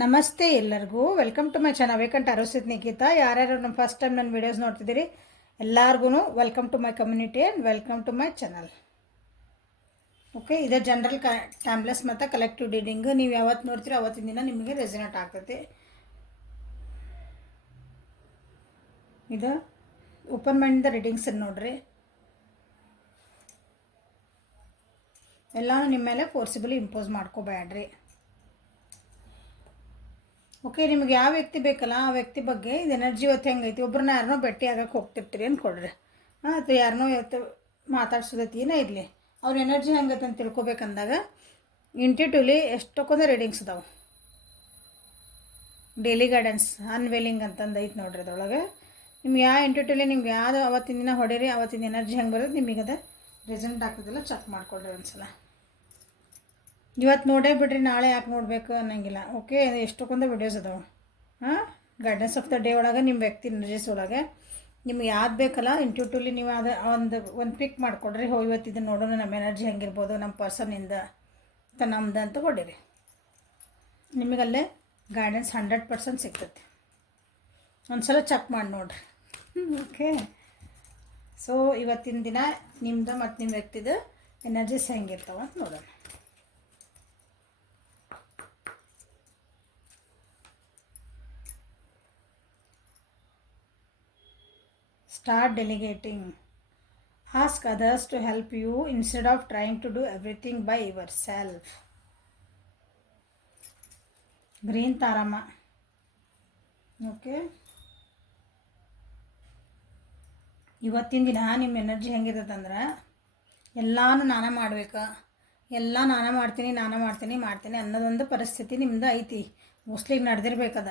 ನಮಸ್ತೆ ಎಲ್ಲರಿಗೂ welcome to my channel ವೇಕಂಟ್ ಅರೋಸಿತ್ ನಿಖಿತಾ. ಯಾರ್ಯಾರು ನಮ್ಮ ಫಸ್ಟ್ ಟೈಮ್ ನನ್ನ ವೀಡಿಯೋಸ್ ನೋಡ್ತಿದ್ದೀರಿ ಎಲ್ಲರಿಗೂ welcome to my community and welcome to my channel. Okay, ಇದು ಜನರಲ್ ಟೈಮ್ಲೆಸ್ ಮತ್ತು ಕಲೆಕ್ಟಿವ್ ರೀಡಿಂಗ್. ನೀವು ಯಾವತ್ತು ನೋಡ್ತೀರೋ ಅವತ್ತಿನ ದಿನ ನಿಮಗೆ ರೆಸಿನೇಟ್ ಆಗ್ತೈತಿ. ಇದು ಓಪನ್ ಮೈಂಡಿಂದ ರೀಡಿಂಗ್ಸ್ ನೋಡ್ರಿ. ಎಲ್ಲನೂ ನಿಮ್ಮ ಮೇಲೆ ಫೋರ್ಸಿಬಲಿ ಇಂಪೋಸ್ ಮಾಡ್ಕೋಬೇಡ್ರಿ. ಓಕೆ, ನಿಮ್ಗೆ ಯಾವ ವ್ಯಕ್ತಿ ಬೇಕಲ್ಲ ಆ ವ್ಯಕ್ತಿ ಬಗ್ಗೆ ಇದು ಎನರ್ಜಿ ಇವತ್ತು ಹೆಂಗೈತಿ. ಒಬ್ಬರನ್ನ ಯಾರನ್ನೋ ಭೇಟಿ ಆಗಕ್ಕೆ ಹೋಗ್ತಿರ್ತೀರಿ ಅಂದ್ಕೊಳ್ರಿ. ಅಥವಾ ಯಾರನ್ನೋ ಇವತ್ತು ಮಾತಾಡ್ಸೋದೈತಿ ಏನೇ ಇರಲಿ, ಅವ್ರ ಎನರ್ಜಿ ಹೆಂಗೈತೆ ಅಂತ ತಿಳ್ಕೊಬೇಕಂದಾಗ ಇಂಟ್ಯೂಟಿವ್ಲಿ ಎಷ್ಟೊಂದು ರೀಡಿಂಗ್ಸ್ ಅದಾವೆ. ಡೈಲಿ ಗೈಡೆನ್ಸ್ ಅನ್ವೇಲಿಂಗ್ ಅಂತಂದು ಐತೆ ನೋಡ್ರಿ. ಅದ್ರೊಳಗೆ ನಿಮ್ಗೆ ಯಾವ ಇಂಟ್ಯೂಟಿವ್ಲಿ ನಿಮ್ಗೆ ಯಾವುದು ಅವತ್ತಿನ ದಿನ ಹೊಡೀರಿ, ಅವತ್ತಿನ ಎನರ್ಜಿ ಹೆಂಗೆ ಬರೋದು ನಿಮಗೆ ಅದು ರಿಸಲ್ಟ್ ಆಗ್ತದಿಲ್ಲ ಚೆಕ್ ಮಾಡ್ಕೊಳ್ರಿ ಒಂದ್ಸಲ. ಇವತ್ತು ನೋಡೇ ಬಿಡ್ರಿ, ನಾಳೆ ಯಾಕೆ ನೋಡಬೇಕು ಅನ್ನಂಗಿಲ್ಲ. ಓಕೆ, ಎಷ್ಟೊಂದು ವಿಡಿಯೋಸ್ ಅದಾವೆ. ಗೈಡೆನ್ಸ್ ಆಫ್ ದ ಡೇ ಒಳಗೆ ನಿಮ್ಮ ವ್ಯಕ್ತಿ ಎನರ್ಜೀಸ್ ಒಳಗೆ ನಿಮ್ಗೆ ಯಾವ್ದು ಬೇಕಲ್ಲ ಇಂಟ್ಯೂಟಿವ್ಲಿ ನೀವು ಅದು ಒಂದು ಪಿಕ್ ಮಾಡಿಕೊಡ್ರಿ. ಇವತ್ತು ಇದನ್ನು ನೋಡೋಣ, ನಮ್ಮ ಎನರ್ಜಿ ಹೆಂಗಿರ್ಬೋದು, ನಮ್ಮ ಪರ್ಸನ್ನಿಂದ ಅಥವಾ ನಮ್ದು ಅಂತ ಕೊಡಿರಿ. ನಿಮಗಲ್ಲೇ ಗೈಡೆನ್ಸ್ 100% ಸಿಗ್ತೈತಿ. ಒಂದ್ಸಲ ಚೆಕ್ ಮಾಡಿ ನೋಡಿರಿ. ಓಕೆ, ಸೊ ಇವತ್ತಿನ ದಿನ ನಿಮ್ಮದು ಮತ್ತು ನಿಮ್ಮ ವ್ಯಕ್ತಿದು ಎನರ್ಜೀಸ್ ಹೆಂಗಿರ್ತಾವ ಅಂತ ನೋಡೋಣ. Start delegating. Ask others to help you instead of trying to do everything by yourself. Green Tarama. Okay. ಇವತ್ತಿನ ದಿನ ನಿಮ್ಮ ಎನರ್ಜಿ ಹೆಂಗಿರ್ತದಂದ್ರೆ ಎಲ್ಲಾನು ನಾನೇ ಮಾಡಬೇಕು, ಎಲ್ಲ ನಾನೇ ಮಾಡ್ತೀನಿ ಅನ್ನೋದೊಂದು ಪರಿಸ್ಥಿತಿ ನಿಮ್ದು ಐತಿ. ಮೋಸ್ಟ್ಲಿ ನಡೆದಿರ್ಬೇಕದ.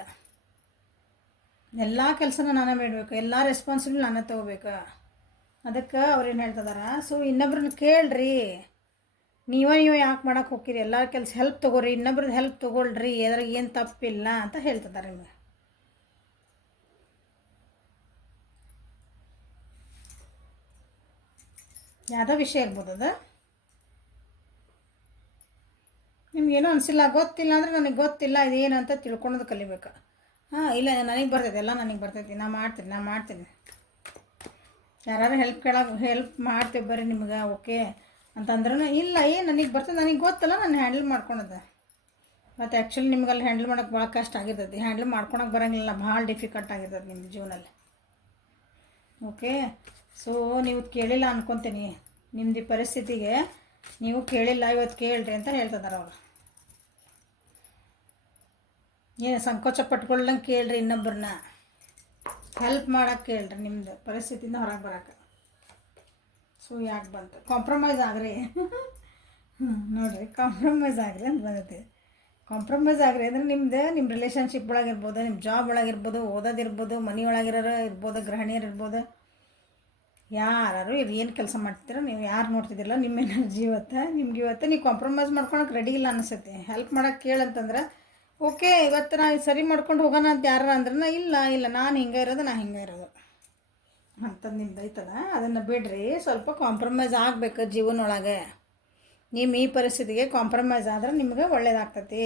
ಎಲ್ಲ ಕೆಲಸನ ನಾನೇ ಮಾಡಬೇಕು, ಎಲ್ಲ ರೆಸ್ಪಾನ್ಸಿಬಲ್ ನಾನೇ ತೊಗೋಬೇಕು. ಅದಕ್ಕೆ ಅವ್ರೇನು ಹೇಳ್ತಿದಾರೆ, ಸೊ ಇನ್ನೊಬ್ರನ್ನ ಕೇಳ್ರಿ. ನೀವು ಯಾಕೆ ಮಾಡೋಕೆ ಹೋಗ್ತೀರಿ, ಎಲ್ಲ ಕೆಲಸ ಹೆಲ್ಪ್ ತೊಗೋರಿ, ಇನ್ನೊಬ್ರದ್ದು ಹೆಲ್ಪ್ ತೊಗೊಳ್ರಿ, ಅದ್ರಾಗ ಏನು ತಪ್ಪಿಲ್ಲ ಅಂತ ಹೇಳ್ತಿದ್ದಾರೆ ನಿಮಗೆ. ಯಾವುದೋ ವಿಷಯ ಇರ್ಬೋದು ಅದು ನಿಮ್ಗೇನೋ ಅನಿಸಿಲ್ಲ, ಗೊತ್ತಿಲ್ಲ ಅಂದರೆ ನನಗೆ ಗೊತ್ತಿಲ್ಲ ಇದೇನು ಅಂತ ತಿಳ್ಕೊಳೋದು ಕಲಿಬೇಕು. ಇಲ್ಲ ನನಗೆ ಬರ್ತೈತೆ, ಎಲ್ಲ ನನಗೆ ಬರ್ತೈತಿ, ನಾ ಮಾಡ್ತೀನಿ. ಯಾರು ಹೆಲ್ಪ್ ಮಾಡ್ತೇವೆ ಬರ್ರಿ ನಿಮ್ಗೆ ಓಕೆ ಅಂತಂದ್ರೂ ಇಲ್ಲ, ನನಗೆ ಬರ್ತದೆ, ನನಗೆ ಗೊತ್ತಲ್ಲ, ನಾನು ಹ್ಯಾಂಡಲ್ ಮಾಡ್ಕೊಳೋದು. ಮತ್ತು ಆ್ಯಕ್ಚುಲಿ ನಿಮ್ಗಲ್ಲಿ ಹ್ಯಾಂಡಲ್ ಮಾಡೋಕ್ಕೆ ಭಾಳ ಕಷ್ಟ ಆಗಿರ್ತೈತಿ. ಹ್ಯಾಂಡಲ್ ಮಾಡ್ಕೊಳಕ್ಕೆ ಬರೋಂಗಿಲ್ಲ, ಭಾಳ ಡಿಫಿಕಲ್ಟ್ ಆಗಿರ್ತದೆ ನಿಮ್ಮ ಜೀವನದಲ್ಲಿ. ಓಕೆ, ಸೊ ನೀವು ಕೇಳಿಲ್ಲ ಅನ್ಕೊತೀನಿ. ನಿಮ್ಮದು ಪರಿಸ್ಥಿತಿಗೆ ನೀವು ಕೇಳಿಲ್ಲ, ಇವತ್ತು ಕೇಳ್ರಿ ಅಂತ ಹೇಳ್ತಿದ್ದಾರೆ ಅವರು. ಏನು ಸಂಕೋಚ ಪಟ್ಕೊಳ್ಳಂಗೆ ಕೇಳ್ರಿ, ಇನ್ನೊಬ್ಬರನ್ನ ಹೆಲ್ಪ್ ಮಾಡೋಕ್ಕೆ ಕೇಳ್ರಿ, ನಿಮ್ಮದು ಪರಿಸ್ಥಿತಿಯಿಂದ ಹೊರಗೆ ಬರೋಕೆ. ಸೊ ಯಾಕೆ ಬಂತು, ಕಾಂಪ್ರಮೈಸ್ ಆಗ್ರಿ. ನೋಡಿರಿ, ಕಾಂಪ್ರಮೈಸ್ ಆಗ್ರಿ ಅಂತ ಬರುತ್ತೆ. ಕಾಂಪ್ರಮೈಸ್ ಆಗ್ರಿ ಅಂದರೆ ನಿಮ್ಮ ರಿಲೇಷನ್ಶಿಪ್ ಒಳಗಿರ್ಬೋದು, ನಿಮ್ಮ ಜಾಬ್ ಒಳಗಿರ್ಬೋದು, ಓದೋದಿರ್ಬೋದು, ಮನೆ ಒಳಗಿರೋರು ಇರ್ಬೋದು, ಗೃಹಿಣಿಯರು ಇರ್ಬೋದು, ಯಾರು ಏನು ಕೆಲಸ ಮಾಡ್ತಿದ್ದೀರೋ, ನೀವು ಯಾರು ನೋಡ್ತಿದ್ದಿರಲ್ಲ, ನಿಮ್ಮ ಎನರ್ಜಿ ಇವತ್ತು ನೀವು ಕಾಂಪ್ರಮೈಸ್ ಮಾಡ್ಕೊಳಕ್ಕೆ ರೆಡಿ ಇಲ್ಲ ಅನಿಸುತ್ತೆ. ಹೆಲ್ಪ್ ಮಾಡೋಕ್ಕೆ ಕೇಳಂತಂದ್ರೆ ಓಕೆ, ಇವತ್ತು ನಾನು ಸರಿ ಮಾಡ್ಕೊಂಡು ಹೋಗೋಣ ಅಂತ ಯಾರು ಅಂದ್ರೆ ಇಲ್ಲ ನಾನು ಹಿಂಗೆ ಇರೋದು ಅಂಥದ್ದು ನಿಮ್ದು ಐತದ. ಅದನ್ನು ಬಿಡ್ರಿ, ಸ್ವಲ್ಪ ಕಾಂಪ್ರಮೈಸ್ ಆಗಬೇಕು ಜೀವನೊಳಗೆ. ನಿಮ್ಮ ಈ ಪರಿಸ್ಥಿತಿಗೆ ಕಾಂಪ್ರಮೈಸ್ ಆದ್ರೆ ನಿಮ್ಗೆ ಒಳ್ಳೇದಾಗ್ತೈತಿ.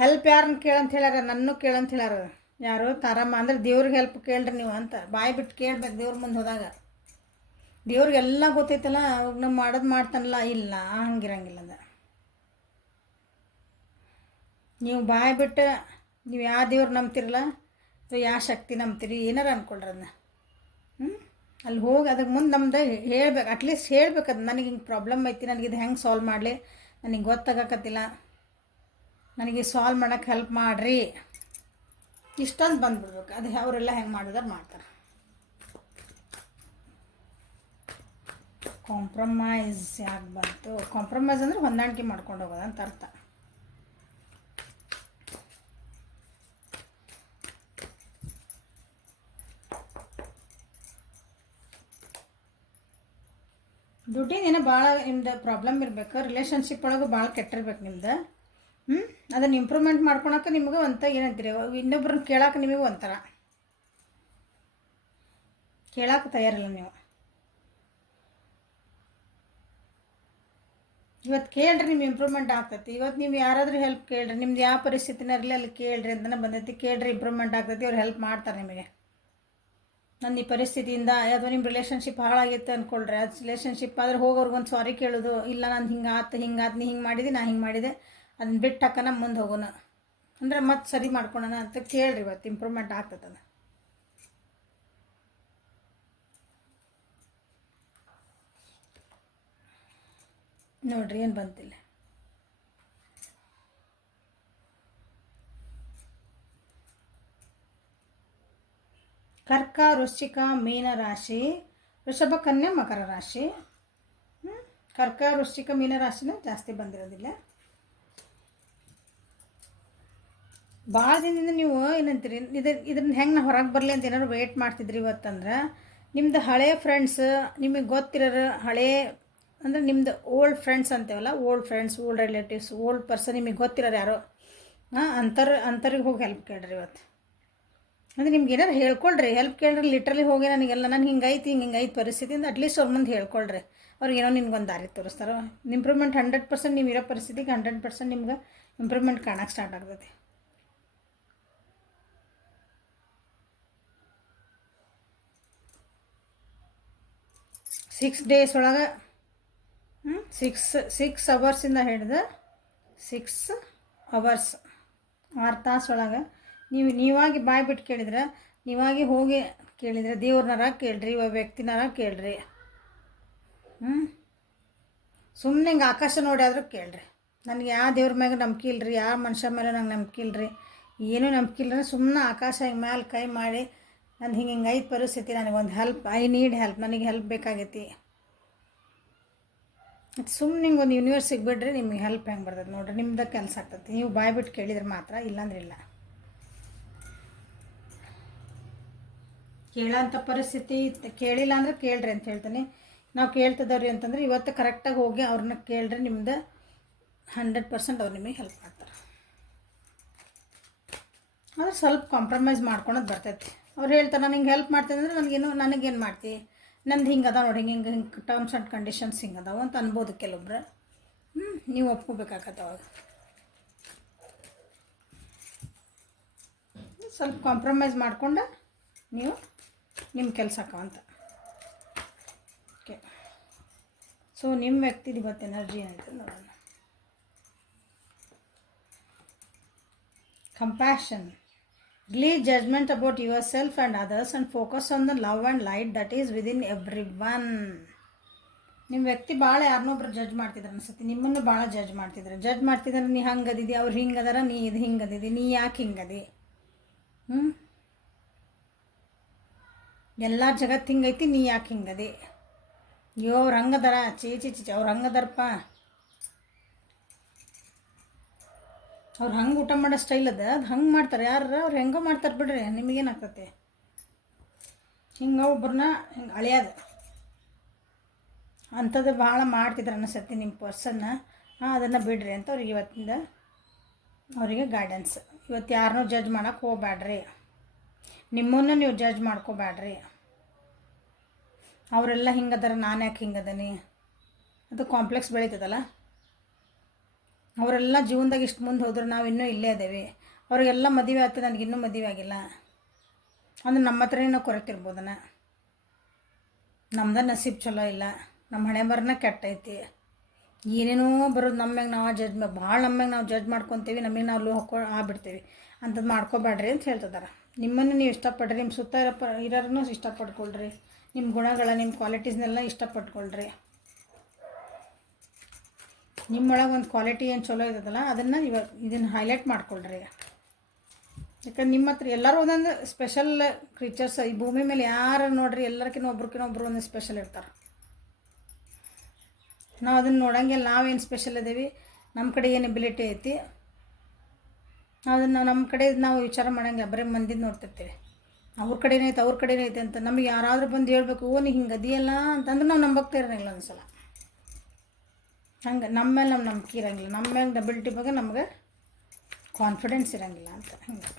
ಹೆಲ್ಪ್ ಯಾರನ್ನ ಕೇಳಂತ ಹೇಳ್ಯಾರ, ನನ್ನೂ ಕೇಳಂತ ಹೇಳ್ಯಾರ. ಯಾರು ತಾರಮ್ಮ ಅಂದ್ರೆ ದೇವ್ರಿಗೆ ಹೆಲ್ಪ್ ಕೇಳ್ರಿ ನೀವು ಅಂತ ಬಾಯಿ ಬಿಟ್ಟು ಕೇಳ್ಬೇಕು. ದೇವ್ರ ಮುಂದೆ ಹೋದಾಗ ದೇವ್ರಿಗೆಲ್ಲ ಗೊತ್ತೈತಲ್ಲ, ಅವಾಗ ನಾವು ಮಾಡೋದು ಮಾಡ್ತಾನಲ್ಲ, ಇಲ್ಲ ಹಂಗಿರಂಗಿಲ್ಲ. ಅದ ನೀವು ಬಾಯಿ ಬಿಟ್ಟು ನೀವು ಯಾವ ದೇವ್ರು ನಂಬ್ತಿರಲ್ಲ ಅಥವಾ ಯಾವ ಶಕ್ತಿ ನಂಬ್ತೀರಿ ಏನಾರು ಅಂದ್ಕೊಳ್ರಿ ಅದನ್ನ. ಅಲ್ಲಿ ಹೋಗಿ ಅದಕ್ಕೆ ಮುಂದೆ ನಮ್ದು ಹೇಳ್ಬೇಕು, ಅಟ್ಲೀಸ್ಟ್ ಹೇಳ್ಬೇಕು. ಅದು ನನಗೆ ಹಿಂಗೆ ಪ್ರಾಬ್ಲಮ್ ಐತಿ, ನನಗಿದು ಹೆಂಗೆ ಸಾಲ್ವ್ ಮಾಡಲಿ, ನನಗೆ ಗೊತ್ತಾಗಕತ್ತಿಲ್ಲ, ನನಗೆ ಸಾಲ್ವ್ ಮಾಡೋಕ್ಕೆ ಹೆಲ್ಪ್ ಮಾಡಿರಿ, ಇಷ್ಟೊಂದು ಬಂದುಬಿಡ್ಬೇಕು. ಅದು ಅವರೆಲ್ಲ ಹೆಂಗೆ ಮಾಡಿದಾರೆ ಮಾಡ್ತಾರೆ. ಕಾಂಪ್ರಮೈಸ್ ಯಾಕೆ ಬಂತು, ಕಾಂಪ್ರಮೈಸ್ ಅಂದರೆ ಹೊಂದಾಣಿಕೆ ಮಾಡ್ಕೊಂಡು ಹೋಗೋದು ಅಂತ ಅರ್ಥ. ದುಡ್ಡಿನೇನೋ ಭಾಳ ನಿಮ್ದು ಪ್ರಾಬ್ಲಮ್ ಇರಬೇಕು, ರಿಲೇಷನ್ಶಿಪ್ ಒಳಗೆ ಭಾಳ ಕೆಟ್ಟಿರ್ಬೇಕು ನಿಮ್ದು. ಅದನ್ನು ಇಂಪ್ರೂವ್ಮೆಂಟ್ ಮಾಡ್ಕೊಳಕ್ಕೆ ನಿಮ್ಗೆ ಒಂಥರ ಏನಂತೀರಿ, ಇನ್ನೊಬ್ರನ್ನ ಕೇಳಕ್ಕೆ ನಿಮಗೆ ಒಂಥರ ಕೇಳಕ್ಕೆ ತಯಾರಿಲ್ಲ ನೀವು. ಇವತ್ತು ಕೇಳ್ರಿ ನಿಮ್ಮ ಇಂಪ್ರೂವ್ಮೆಂಟ್ ಆಗ್ತೈತಿ. ಇವತ್ತು ನೀವು ಯಾರಾದರೂ ಹೆಲ್ಪ್ ಕೇಳ್ರಿ, ನಿಮ್ದು ಯಾವ ಪರಿಸ್ಥಿತಿನ ಇರಲಿ ಅಲ್ಲಿ ಕೇಳ್ರಿ ಅಂತಲೇ ಬಂದೈತಿ. ಕೇಳ್ರಿ, ಇಂಪ್ರೂವ್ಮೆಂಟ್ ಆಗ್ತೈತಿ, ಅವ್ರು ಹೆಲ್ಪ್ ಮಾಡ್ತಾರೆ ನಿಮಗೆ. ನನ್ನ ಈ ಪರಿಸ್ಥಿತಿಯಿಂದ ಅಥವಾ ನಿಮ್ಮ ರಿಲೇಷನ್ಶಿಪ್ ಹಾಳಾಗಿತ್ತು ಅಂದ್ಕೊಳ್ರಿ, ಅದು ರಿಲೇಷನ್ಶಿಪ್ ಆದರೆ ಹೋಗೋರ್ಗೊಂದು ಸಾರಿ ಕೇಳೋದು, ಇಲ್ಲ ನಾನು ಹಿಂಗಾತು ನೀ ಹಿಂಗೆ ಮಾಡಿದೆ, ನಾ ಹಿಂಗೆ ಮಾಡಿದೆ, ಅದನ್ನ ಬಿಟ್ಟು ಹಾಕೋಣ ಮುಂದೆ ಹೋಗೋಣ ಅಂದರೆ ಮತ್ತೆ ಸರಿ ಮಾಡ್ಕೊಳೋಣ ಅಂತ ಕೇಳ್ರಿ. ಇವತ್ತು ಇಂಪ್ರೂವ್ಮೆಂಟ್ ಆಗ್ತದೆ. ನೋಡ್ರಿ ಏನು ಬಂತಿಲ್ಲ. ಕರ್ಕ, ವೃಶ್ಚಿಕ, ಮೀನ ರಾಶಿ, ವೃಷಭ, ಕನ್ಯಾ, ಮಕರ ರಾಶಿ. ಕರ್ಕ, ವೃಶ್ಚಿಕ, ಮೀನ ರಾಶಿನ ಜಾಸ್ತಿ ಬಂದಿರೋದಿಲ್ಲ. ಭಾಳ ದಿನದಿಂದ ನೀವು ಏನಂತೀರಿ, ಇದನ್ನ ಹೆಂಗೆ ನಾ ಹೊರಗೆ ಬರಲಿ ಅಂತ ಏನಾದ್ರು ವೆಯ್ಟ್ ಮಾಡ್ತಿದ್ರಿ ಇವತ್ತಂದ್ರೆ, ನಿಮ್ಮದು ಹಳೆಯ ಫ್ರೆಂಡ್ಸ್, ನಿಮಗೆ ಗೊತ್ತಿರೋರು ಹಳೇ ಅಂದರೆ ನಿಮ್ಮದು ಓಲ್ಡ್ ಫ್ರೆಂಡ್ಸ್ ಅಂತೇವಲ್ಲ, old friends, old relatives, old person ನಿಮಗೆ ಗೊತ್ತಿರೋರು ಯಾರೋ ಅಂಥವ್ರಿಗೆ ಹೋಗಿ ಹೆಲ್ಪ್ ಕೇಳ್ರಿ ಇವತ್ತು. ಅಂದರೆ ನಿಮ್ಗೆ ಏನಾರು ಹೇಳ್ಕೊಳ್ರಿ, ಹೆಲ್ಪ್ ಕೇಳ್ರಿ. ಲಿಟ್ರಲಿ ಹೋಗಿ ನನಗೆಲ್ಲ ನಾನು ಹಿಂಗೈತಿ ಹಿಂಗೈತಿ ಪರಿಸ್ಥಿತಿಯಿಂದ ಅಟ್ಲೀಸ್ಟ್ ಅವ್ರ ಮುಂದೆ ಹೇಳ್ಕೊಳ್ರಿ. ಅವ್ರಿಗೆ ಏನೋ ನಿಮ್ಗೊಂದು ದಾರಿ ತೋರಿಸ್ತಾರೋ. ಇಂಪ್ರೂವ್ಮೆಂಟ್ 100% ನೀವು ಇರೋ ಪರಿಸ್ಥಿತಿಗೆ 100% ನಿಮ್ಗೆ ಇಂಪ್ರೂವ್ಮೆಂಟ್ ಕಾಣಕ್ಕೆ ಸ್ಟಾರ್ಟ್ ಆಗ್ತೈತಿ. 6 days ಒಳಗೆ 6 ಅವರ್ಸಿಂದ ಹಿಡ್ದು 6 hours 6 ತಾಸು ಒಳಗೆ ನೀವಾಗಿ ಬಾಯಿ ಬಿಟ್ಟು ಕೇಳಿದ್ರೆ, ನೀವಾಗಿ ಹೋಗಿ ಕೇಳಿದರೆ, ದೇವ್ರನಾರ ಕೇಳ್ರಿ, ಇವಾಗ ವ್ಯಕ್ತಿನಾರ ಕೇಳ್ರಿ. ಸುಮ್ಮನೆ ಹಿಂಗೆ ಆಕಾಶ ನೋಡಿ ಆದರೂ ಕೇಳ್ರಿ. ನನಗೆ ಯಾವ ದೇವ್ರ ಮ್ಯಾಗ ನಂಬಿಕೆ ಇಲ್ಲರಿ, ಯಾವ ಮನುಷ್ಯ ಮೇಲೆ ನಂಗೆ ನಂಬಿಕೆ ಇಲ್ಲರಿ, ಏನೂ ನಂಬಿಕೆ ಇಲ್ಲರಿ. ಸುಮ್ಮನೆ ಆಕಾಶ ಹಿಂಗೆ ಮ್ಯಾಲೆ ಕೈ ಮಾಡಿ, ನಾನು ಹಿಂಗೆ ಐದು ಪರಿಸ್ಥಿತಿ, ನನಗೊಂದು ಹೆಲ್ಪ್, ಐ ನೀಡ್ ಹೆಲ್ಪ್, ನನಗೆ ಹೆಲ್ಪ್ ಬೇಕಾಗೈತಿ. ಸುಮ್ಮನೆ ಹಿಂಗೆ ಒಂದು ಯೂನಿವರ್ಸಿಗೆ ಬಿಡ್ರಿ, ನಿಮಗೆ ಹೆಲ್ಪ್ ಹೆಂಗೆ ಬರ್ತದೆ ನೋಡಿರಿ. ನಿಮ್ದು ಕೆಲಸ ಆಗ್ತದೆ. ನೀವು ಬಾಯಿ ಬಿಟ್ಟು ಕೇಳಿದ್ರೆ ಮಾತ್ರ, ಇಲ್ಲಾಂದ್ರೆ ಇಲ್ಲ. ಕೇಳೋಂಥ ಪರಿಸ್ಥಿತಿ ಕೇಳಿಲ್ಲ ಅಂದ್ರೆ ಕೇಳ್ರಿ ಅಂತ ಹೇಳ್ತೀನಿ. ನಾವು ಕೇಳ್ತಿದ್ದವ್ರಿ ಅಂತಂದ್ರೆ ಇವತ್ತು ಕರೆಕ್ಟಾಗಿ ಹೋಗಿ ಅವ್ರನ್ನ ಕೇಳ್ರಿ, ನಿಮ್ದು 100% ಅವ್ರು ನಿಮಗೆ ಹೆಲ್ಪ್ ಮಾಡ್ತಾರೆ. ಆದರೆ ಸ್ವಲ್ಪ ಕಾಂಪ್ರಮೈಸ್ ಮಾಡ್ಕೊಳೋದು ಬರ್ತೈತಿ. ಅವ್ರು ಹೇಳ್ತಾರೆ, ನಾನು ಹಿಂಗೆ ಹೆಲ್ಪ್ ಮಾಡ್ತೀನಿ ಅಂದರೆ ನನಗೇನು ಮಾಡ್ತಿ, ನಂದು ಹಿಂಗೆ ಅದ ನೋಡಿ, ಹಿಂಗೆ ಟರ್ಮ್ಸ್ ಆ್ಯಂಡ್ ಕಂಡೀಷನ್ಸ್ ಹಿಂಗೆ ಅದಾವ ಅಂತ ಅನ್ಬೋದು ಕೆಲವೊಬ್ರು. ನೀವು ಒಪ್ಕೋಬೇಕಾಗತ್ತೆ. ಅವಾಗ ಸ್ವಲ್ಪ ಕಾಂಪ್ರಮೈಸ್ ಮಾಡ್ಕೊಂಡು ನೀವು ನಿಮ್ಮ ಕೆಲಸ ಅಂತ. ಓಕೆ, ಸೊ ನಿಮ್ಮ ವ್ಯಕ್ತಿದು ಇವತ್ತು ಎನರ್ಜಿ ಏನಿದೆ ನೋಡೋಣ. Compassion, release judgement about yourself and others and focus on the love and light that is within everyone. ನಿಮ್ಮ ವ್ಯಕ್ತಿ ಭಾಳ ಯಾರನ್ನೊಬ್ರು ಜಡ್ಜ್ ಮಾಡ್ತಿದ್ರು ಅನ್ಸುತ್ತೆ, ನಿಮ್ಮನ್ನು ಭಾಳ ಜಡ್ಜ್ ಮಾಡ್ತಿದ್ರೆ ನೀ ಹಂಗದಿದಿ, ಅವ್ರು ಹಿಂಗದಾರ, ನೀ ಇದು ಹಿಂಗದಿದಿ, ನೀ ಯಾಕೆ ಹಿಂಗದಿ, ಎಲ್ಲ ಜಗತ್ತು ಹಿಂಗೈತಿ, ನೀ ಯಾಕೆ ಹಿಂಗದಿ, ಅಯ್ಯೋ ಅವ್ರು ಹಂಗದಾರ, ಚೀಚಿ ಅವ್ರು ಹಂಗದಾರಪ್ಪ, ಅವ್ರು ಹಂಗೆ ಊಟ ಮಾಡೋ ಸ್ಟೈಲ್ ಅದು ಹಂಗೆ ಮಾಡ್ತಾರೆ, ಯಾರು ಅವ್ರು ಹೆಂಗೋ ಮಾಡ್ತಾರೆ ಬಿಡ್ರಿ, ನಿಮಗೇನಾಗ್ತೈತಿ. ಹಿಂಗೆ ಒಬ್ಬರನ್ನ ಹಿಂಗೆ ಅಳಿಯೋದು ಅಂಥದ್ದು ಭಾಳ ಮಾಡ್ತಿದ್ರು ಅನಿಸತ್ತೆ ನಿಮ್ಮ ಪರ್ಸನ್ನ. ಅದನ್ನು ಬಿಡ್ರಿ ಅಂತ ಅವ್ರಿಗೆ ಇವತ್ತಿಂದ ಅವರಿಗೆ ಗೈಡೆನ್ಸ್. ಇವತ್ತು ಯಾರನ್ನೂ ಜಡ್ಜ್ ಮಾಡೋಕ್ಕೆ ಹೋಗಬೇಡ್ರಿ, ನಿಮ್ಮನ್ನು ನೀವು ಜಡ್ಜ್ ಮಾಡ್ಕೋಬೇಡ್ರಿ. ಅವರೆಲ್ಲ ಹಿಂಗದಾರ, ನಾನು ಯಾಕೆ ಹಿಂಗದನಿ, ಅದು ಕಾಂಪ್ಲೆಕ್ಸ್ ಬೆಳೀತದಲ್ಲ. ಅವರೆಲ್ಲ ಜೀವನದಾಗ ಇಷ್ಟು ಮುಂದೆ ಹೋದ್ರೆ ನಾವು ಇನ್ನೂ ಇಲ್ಲೇ ಅದೇವಿ. ಅವ್ರಿಗೆಲ್ಲ ಮದುವೆ ಆಗ್ತದೆ, ನನಗಿನ್ನೂ ಮದುವೆ ಆಗಿಲ್ಲ ಅಂದ್ರೆ ನಮ್ಮ ಹತ್ರನೇ ನಾವು ಕೊರತಿರ್ಬೋದನ. ನಮ್ದು ನಸೀಬ್ ಚಲೋ ಇಲ್ಲ, ನಮ್ಮ ಹಣೆ ಬರನ ಕೆಟ್ಟೈತಿ, ಏನೇನೋ ಬರೋದು ನಮ್ಮ ಮ್ಯಾಗ ನಾವು ಭಾಳ ನಮ್ಮ ಮ್ಯಾಗ ನಾವು ಜಡ್ಜ್ ಮಾಡ್ಕೊತೀವಿ, ನಮಗೆ ನಾವು ಲೋ ಆಗ್ಬಿಡ್ತೀವಿ. ಅಂಥದ್ದು ಮಾಡ್ಕೋಬೇಡ್ರಿ ಅಂತ ಹೇಳ್ತಿದ್ದಾರೆ. ನಿಮ್ಮನ್ನು ನೀವು ಇಷ್ಟಪಡ್ರಿ, ನಿಮ್ಮ ಸುತ್ತ ಇರೋರನ್ನೂ ಇಷ್ಟಪಡ್ಕೊಳ್ರಿ, ನಿಮ್ಮ ಗುಣಗಳ, ನಿಮ್ಮ ಕ್ವಾಲಿಟೀಸ್ನೆಲ್ಲ ಇಷ್ಟಪಟ್ಕೊಳ್ರಿ. ನಿಮ್ಮೊಳಗೆ ಒಂದು ಕ್ವಾಲಿಟಿ ಏನು ಚಲೋ ಇರೋದಲ್ಲ ಅದನ್ನು ಇದನ್ನು ಹೈಲೈಟ್ ಮಾಡ್ಕೊಳ್ರಿ. ಯಾಕಂದ್ರೆ ನಿಮ್ಮ ಹತ್ರ ಎಲ್ಲರೂ ಒಂದೊಂದು ಸ್ಪೆಷಲ್ ಕ್ರೀಚರ್ಸ್ ಈ ಭೂಮಿ ಮೇಲೆ ಯಾರು ನೋಡ್ರಿ, ಎಲ್ಲರಿಗಿಂತ ಒಬ್ರು ಒಂದು ಸ್ಪೆಷಲ್ ಇರ್ತಾರೆ. ನಾವು ಅದನ್ನು ನೋಡೋಂಗಿಲ್ಲ, ನಾವೇನು ಸ್ಪೆಷಲ್ ಇದ್ದೀವಿ, ನಮ್ಮ ಕಡೆ ಏನು ಎಬಿಲಿಟಿ ಐತಿ, ಅದನ್ನು ನಮ್ಮ ಕಡೆ ನಾವು ವಿಚಾರ ಮಾಡೋಂಗಿಲ್ಲ, ಬರೀ ಮಂದಿದ್ದು ನೋಡ್ತಿರ್ತೀವಿ. ಅವ್ರ ಕಡೆನೇ ಐತೆ ಅಂತ ನಮಗೆ ಯಾರಾದರೂ ಬಂದು ಹೇಳ್ಬೇಕು, ಓ ನೀ ಹಿಂಗೆ ಅದಿಯಲ್ಲ ಅಂತಂದ್ರೆ ನಾವು ನಂಬಕ್ತಾ ಇರೋಂಗಿಲ್ಲ ಒಂದ್ಸಲ. ಹಂಗೆ ನಮ್ಮ ಮೇಲೆ ನಮ್ಮ ನಂಬಿಕೆ ಇರೋಂಗಿಲ್ಲ, ನಮ್ಮ ಮೇಲೆ ಡಬಿಲಿಟಿ ಬಗ್ಗೆ ನಮ್ಗೆ ಕಾನ್ಫಿಡೆನ್ಸ್ ಇರೋಂಗಿಲ್ಲ ಅಂತ. ಹಂಗೆ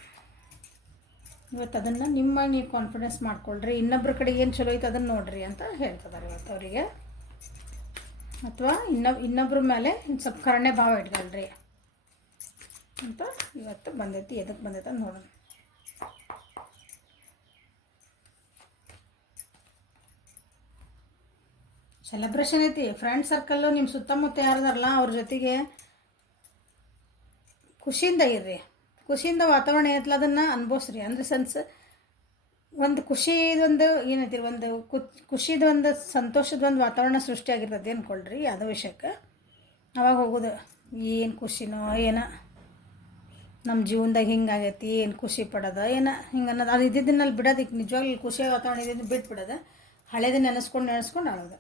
ಇವತ್ತು ಅದನ್ನು ನಿಮ್ಮ ನೀವು ಕಾನ್ಫಿಡೆನ್ಸ್ ಮಾಡ್ಕೊಳ್ರಿ. ಇನ್ನೊಬ್ಬರ ಕಡೆ ಏನು ಚಲೋ ಐತೆ ಅದನ್ನು ನೋಡಿರಿ ಅಂತ ಹೇಳ್ತಿದ್ದಾರೆ ಇವತ್ತು ಅವರಿಗೆ. ಅಥವಾ ಇನ್ನೊಬ್ಬರ ಮೇಲೆ ಸ್ವಲ್ಪ ಕರುಣೆ ಭಾವ ಇಟ್ಕೊಳ್ರಿ ಅಂತ ಇವತ್ತು ಬಂದೈತಿ. ಎದಕ್ಕೆ ಬಂದೈತೆ ಅಂತ ನೋಡೋಣ. ಸೆಲೆಬ್ರೇಷನ್ ಐತಿ. ಫ್ರೆಂಡ್ ಸರ್ಕಲ್ಲು ನಿಮ್ಮ ಸುತ್ತಮುತ್ತ ಯಾರದಾರಲ್ಲ ಅವ್ರ ಜೊತೆಗೆ ಖುಷಿಯಿಂದ ಇರ್ರಿ. ಖುಷಿಯಿಂದ ವಾತಾವರಣ ಏನೈತಲ್ಲ ಅದನ್ನು ಅನುಭವಿಸ್ರಿ. ಅಂದರೆ ಒಂದು ಖುಷಿದೊಂದು ಏನೈತಿ, ಒಂದು ಖುಷಿದೊಂದು ಸಂತೋಷದ ಒಂದು ವಾತಾವರಣ ಸೃಷ್ಟಿಯಾಗಿರ್ತದೆ ಅಂದ್ಕೊಳ್ರಿ ಯಾವುದೋ ವಿಷಯಕ್ಕೆ. ಅವಾಗ ಹೋಗೋದು ಏನು ಖುಷಿನೋ ಏನೋ ನಮ್ಮ ಜೀವನದಾಗ ಹಿಂಗಾಗೈತಿ, ಏನು ಖುಷಿ ಪಡೋದು ಏನೋ ಹಿಂಗೆ ಅನ್ನೋದು ಅದು ಇದ್ದಿದ್ದನ್ನಲ್ಲಿ ಬಿಡೋದು. ಈಗ ನಿಜವಾಗ್ಲೂ ಖುಷಿಯಾಗಿ ವಾತಾವರಣ ಇದ್ದಿದ್ದು ಬಿಟ್ಬಿಡೋದು, ಹಳೇದನ್ನ ನೆನೆಸ್ಕೊಂಡು ಆಳೋದು.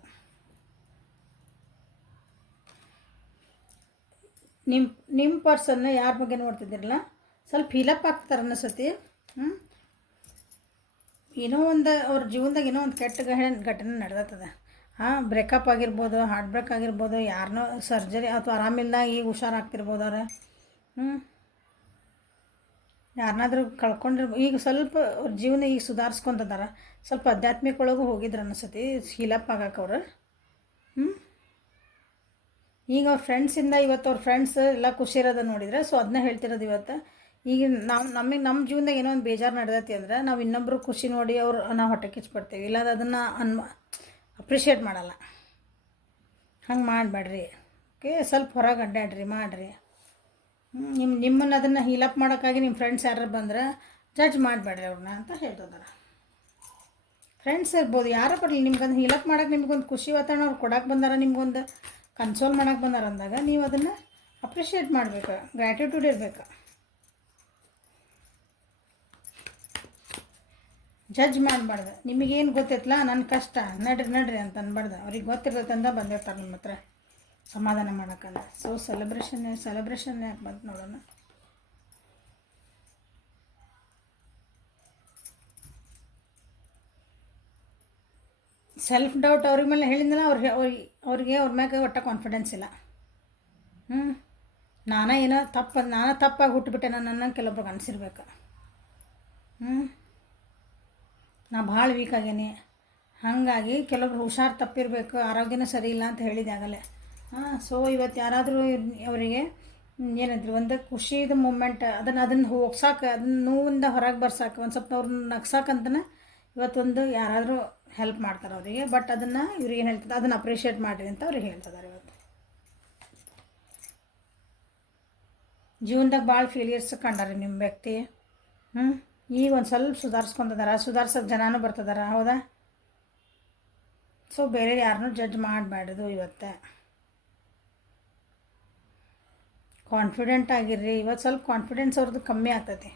ನಿಮ್ಮ ಪರ್ಸನ್ನ ಯಾರ ಬಗ್ಗೆ ನೋಡ್ತಿದ್ದಿರಲ್ಲ ಸ್ವಲ್ಪ ಫೀಲಪ್ ಆಗ್ತಾರೆ ಅನ್ನಿಸತಿ. ಏನೋ ಒಂದು ಅವ್ರ ಜೀವನದಾಗ ಏನೋ ಒಂದು ಕೆಟ್ಟ ಘಟನೆ ನಡೆದತ್ತದೆ. ಬ್ರೇಕಪ್ ಆಗಿರ್ಬೋದು, ಹಾರ್ಟ್ ಬ್ರೇಕ್ ಆಗಿರ್ಬೋದು, ಯಾರನ್ನೋ ಸರ್ಜರಿ ಅಥವಾ ಆರಾಮಿಲ್ಲ ಈಗ ಹುಷಾರಾಗ್ತಿರ್ಬೋದು ಅವ್ರು. ಯಾರನ್ನಾದ್ರೂ ಕಳ್ಕೊಂಡಿರ್ಬೋದು. ಈಗ ಸ್ವಲ್ಪ ಅವ್ರ ಜೀವನ ಈಗ ಸುಧಾರಿಸ್ಕೊತದಾರ. ಸ್ವಲ್ಪ ಆಧ್ಯಾತ್ಮಿಕ ಒಳಗೂ ಹೋಗಿದ್ರು ಅನ್ನಿಸತಿ ಹೀಲಪ್ ಆಗಕ್ಕೆ ಅವ್ರು. ಈಗ ಅವ್ರ ಫ್ರೆಂಡ್ಸಿಂದ ಇವತ್ತು ಅವ್ರ ಫ್ರೆಂಡ್ಸ್ ಎಲ್ಲ ಖುಷಿ ಇರೋದು ನೋಡಿದರೆ ಸೊ ಅದನ್ನ ಹೇಳ್ತಿರೋದು ಇವತ್ತು. ಈಗ ನಮ್ಮ ಜೀವನದಾಗ ಏನೋ ಒಂದು ಬೇಜಾರು ನಡೆದೈತಿ ಅಂದ್ರೆ ನಾವು ಇನ್ನೊಬ್ಬರು ಖುಷಿ ನೋಡಿ ನಾವು ಹೊಟ್ಟೆ ಕಿಚ್ಪಡ್ತೀವಿ, ಇಲ್ಲಾಂದ್ರೆ ಅದನ್ನು ಅಪ್ರಿಷಿಯೇಟ್ ಮಾಡಲ್ಲ. ಹಂಗೆ ಮಾಡಬೇಡ್ರಿ. ಓಕೆ, ಸ್ವಲ್ಪ ಹೊರಗೆ ಅಡ್ಡಾಡ್ರಿ, ಮಾಡಿರಿ. ನಿಮ್ಮನ್ನು ಅದನ್ನು ಹೀಲಪ್ ಮಾಡೋಕ್ಕಾಗಿ ನಿಮ್ಮ ಫ್ರೆಂಡ್ಸ್ ಯಾರು ಬಂದ್ರೆ ಜಡ್ಜ್ ಮಾಡಬೇಡ್ರಿ ಅವ್ರನ್ನ ಅಂತ ಹೇಳ್ತಿದ್ದಾರೆ. ಫ್ರೆಂಡ್ಸ್ ಇರ್ಬೋದು, ಯಾರೋ ಬರಲಿ, ನಿಮ್ಗೊಂದು ಹೀಲಪ್ ಮಾಡೋಕೆ ನಿಮ್ಗೊಂದು ಖುಷಿ ವಾತಾವರಣ ಅವ್ರು ಕೊಡೋಕೆ ಬಂದಾರ, ನಿಮ್ಗೊಂದು ಕನ್ಸೋಲ್ ಮಾಡೋಕೆ ಬಂದಾರ ಅಂದಾಗ ನೀವು ಅದನ್ನು ಅಪ್ರಿಷಿಯೇಟ್ ಮಾಡಬೇಕು, ಗ್ರ್ಯಾಟಿಟ್ಯೂಡ್ ಇರಬೇಕು. ಜಡ್ಜ್ ಮಾಡಬಾರ್ದು. ನಿಮಗೇನು ಗೊತ್ತೈತಲ್ಲ ನನ್ನ ಕಷ್ಟ, ನಡ್ರಿ ಅಂತ ಅನ್ಬಾರ್ದು. ಅವ್ರಿಗೆ ಗೊತ್ತಿರ್ತಂದ ಬಂದಿರ್ತಾರೆ ನಿಮ್ಮ ಹತ್ರ ಸಮಾಧಾನ ಮಾಡೋಕ್ಕಲ್ಲ. ಸೊ ಸೆಲೆಬ್ರೇಷನ್ ಯಾಕೆ ಬಂತು ನೋಡೋಣ. ಸೆಲ್ಫ್ ಡೌಟ್ ಅವ್ರ ಮೇಲೆ ಹೇಳಿದ್ನಲ್ಲ, ಅವ್ರಿಗೆ ಅವ್ರ ಮ್ಯಾಗ ಒಟ್ಟ ಕಾನ್ಫಿಡೆನ್ಸ್ ಇಲ್ಲ. ನಾನೇ ತಪ್ಪಾಗಿ ಹುಟ್ಟುಬಿಟ್ಟೆ ನನ್ನ ಕೆಲವೊಬ್ರಿಗೆ ಅನಿಸಿರ್ಬೇಕು. ನಾ ಭಾಳ ವೀಕ್ ಆಗೇನಿ, ಹಾಗಾಗಿ ಕೆಲವೊಬ್ರು ಹುಷಾರು ತಪ್ಪಿರಬೇಕು, ಆರೋಗ್ಯನೂ ಸರಿ ಇಲ್ಲ ಅಂತ ಹೇಳಿದೆ ಆಗಲೇ. ಸೊ ಇವತ್ತು ಯಾರಾದರೂ ಅವರಿಗೆ ಏನಿದ್ರು ಒಂದು ಖುಷಿದ ಮೂಮೆಂಟ್ ಅದನ್ನು ಹೋಗ್ಸಾಕೆ, ಅದನ್ನ ನೋವಿಂದ ಹೊರಗೆ ಬರ್ಸಾಕೆ, ಒಂದು ಸ್ವಲ್ಪ ಅವ್ರನ್ನ ನಗ್ಸಾಕಂತನ ಇವತ್ತೊಂದು ಯಾರಾದರೂ ಹೆಲ್ಪ್ ಮಾಡ್ತಾರೆ ಅವರಿಗೆ. ಬಟ್ ಅದನ್ನು ಇವ್ರಿಗೆ ಏನು ಹೇಳ್ತದೆ, ಅದನ್ನು ಅಪ್ರಿಷಿಯೇಟ್ ಮಾಡಿರಿ ಅಂತ ಅವ್ರಿಗೆ ಹೇಳ್ತಿದ್ದಾರೆ ಇವತ್ತು. ಜೀವನದಾಗ ಭಾಳ ಫೇಲಿಯರ್ಸ್ ಕಂಡಾರೆ ನಿಮ್ಮ ವ್ಯಕ್ತಿ. ಈಗ ಒಂದು ಸ್ವಲ್ಪ ಸುಧಾರ್ಸೋಕೆ ಜನನೂ ಬರ್ತದಾರ, ಹೌದಾ? ಸೊ ಬೇರೆ ಯಾರನ್ನೂ ಜಡ್ಜ್ ಮಾಡಬಾರ್ದು ಇವತ್ತು. ಕಾನ್ಫಿಡೆಂಟ್ ಆಗಿರ್ರಿ. ಇವತ್ತು ಸ್ವಲ್ಪ ಕಾನ್ಫಿಡೆನ್ಸ್ ಅವ್ರದ್ದು ಕಮ್ಮಿ ಆಗ್ತೈತಿ.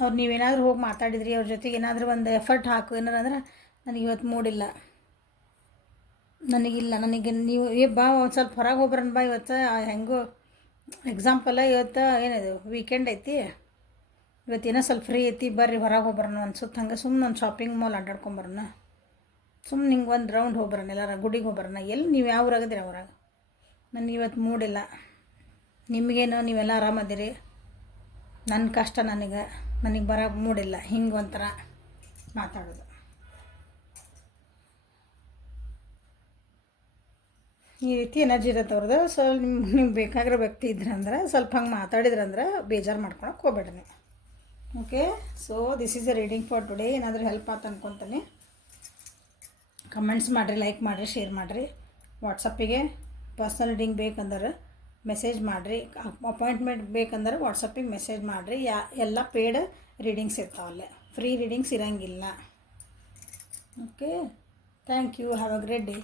ಅವ್ರು ನೀವೇನಾದರೂ ಹೋಗಿ ಮಾತಾಡಿದ್ರಿ, ಅವ್ರ ಜೊತೆಗೆ ಏನಾದರೂ ಒಂದು ಎಫರ್ಟ್ ಹಾಕು ಏನಾರು ಅಂದ್ರೆ ನನಗೆ ಇವತ್ತು ಮೂಡಿಲ್ಲ, ನನಗೆ ನೀವು ಬಾ ಒಂದು ಸ್ವಲ್ಪ ಹೊರಗೆ ಹೋಗ್ಬರನ್ ಬಾ ಇವತ್ತು. ಹೆಂಗೋ ಎಕ್ಸಾಂಪಲ್ಲ ಇವತ್ತು ಏನಿದೆ ವೀಕೆಂಡ್ ಐತಿ, ಇವತ್ತೇನೋ ಸ್ವಲ್ಪ ಫ್ರೀ ಐತಿ, ಬರ್ರಿ ಹೊರಗೆ ಹೋಗ್ಬರೋಣ ಒಂದು ಸುತ್ತ. ಹಂಗೆ ಸುಮ್ಮನೆ ಒಂದು ಶಾಪಿಂಗ್ ಮಾಲ್ ಅಡ್ಡಾಡ್ಕೊಂಬರೋಣ, ಸುಮ್ಮನೆ ಹಿಂಗೆ ಒಂದು ರೌಂಡ್ ಹೋಗ್ಬರೋಣ, ಎಲ್ಲಾರ ಗುಡಿಗೆ ಹೋಗ್ಬರೋಣ. ಎಲ್ಲಿ ನೀವು ಯಾವ ಊರಾಗದಿರಿ ಅವ್ರಾಗ. ನನಗೆ ಇವತ್ತು ಮೂಡಿಲ್ಲ. ನಿಮಗೇನು ನೀವೆಲ್ಲ ಆರಾಮದಿರಿ, ನನ್ನ ಕಷ್ಟ ನನಗೆ ಬರೋಕ್ಕೆ ಮೂಡಿಲ್ಲ, ಹಿಂಗೆ ಒಂಥರ ಮಾತಾಡೋದು. ಈ ರೀತಿ ಎನರ್ಜಿ ಇರುತ್ತೆ ಅವ್ರದ್ದು. ಸೊ ನಿಮ್ಗೆ ಬೇಕಾಗಿರೋ ವ್ಯಕ್ತಿ ಇದ್ರಂದ್ರೆ ಸ್ವಲ್ಪ ಹಂಗೆ ಮಾತಾಡಿದ್ರಂದ್ರೆ ಬೇಜಾರು ಮಾಡ್ಕೊಳಕ್ಕೆ ಹೋಗ್ಬೇಡ್ರಿ ನೀವು. Okay, so this is a reading for today. ಏನಾದರೂ ಹೆಲ್ಪ್ ಆಯ್ತು ಅನ್ಕೊತೀನಿ. ಕಮೆಂಟ್ಸ್ ಮಾಡಿರಿ, ಲೈಕ್ ಮಾಡಿರಿ, ಶೇರ್ ಮಾಡಿರಿ. ವಾಟ್ಸಪ್ಪಿಗೆ ಪರ್ಸ್ನಲ್ ರೀಡಿಂಗ್ ಬೇಕಂದ್ರೆ ಮೆಸೇಜ್ ಮಾಡಿರಿ. ಅಪಾಯಿಂಟ್ಮೆಂಟ್ ಬೇಕಂದ್ರೆ ವಾಟ್ಸಪ್ಪಿಗೆ ಮೆಸೇಜ್ ಮಾಡಿರಿ. ಎಲ್ಲ ಪೇಯ್ಡ್ ರೀಡಿಂಗ್ಸ್ ಇರ್ತಾವಲ್ಲೇ, ಫ್ರೀ ರೀಡಿಂಗ್ಸ್ ಇರೋಂಗಿಲ್ಲ. Okay, thank you, have a great day.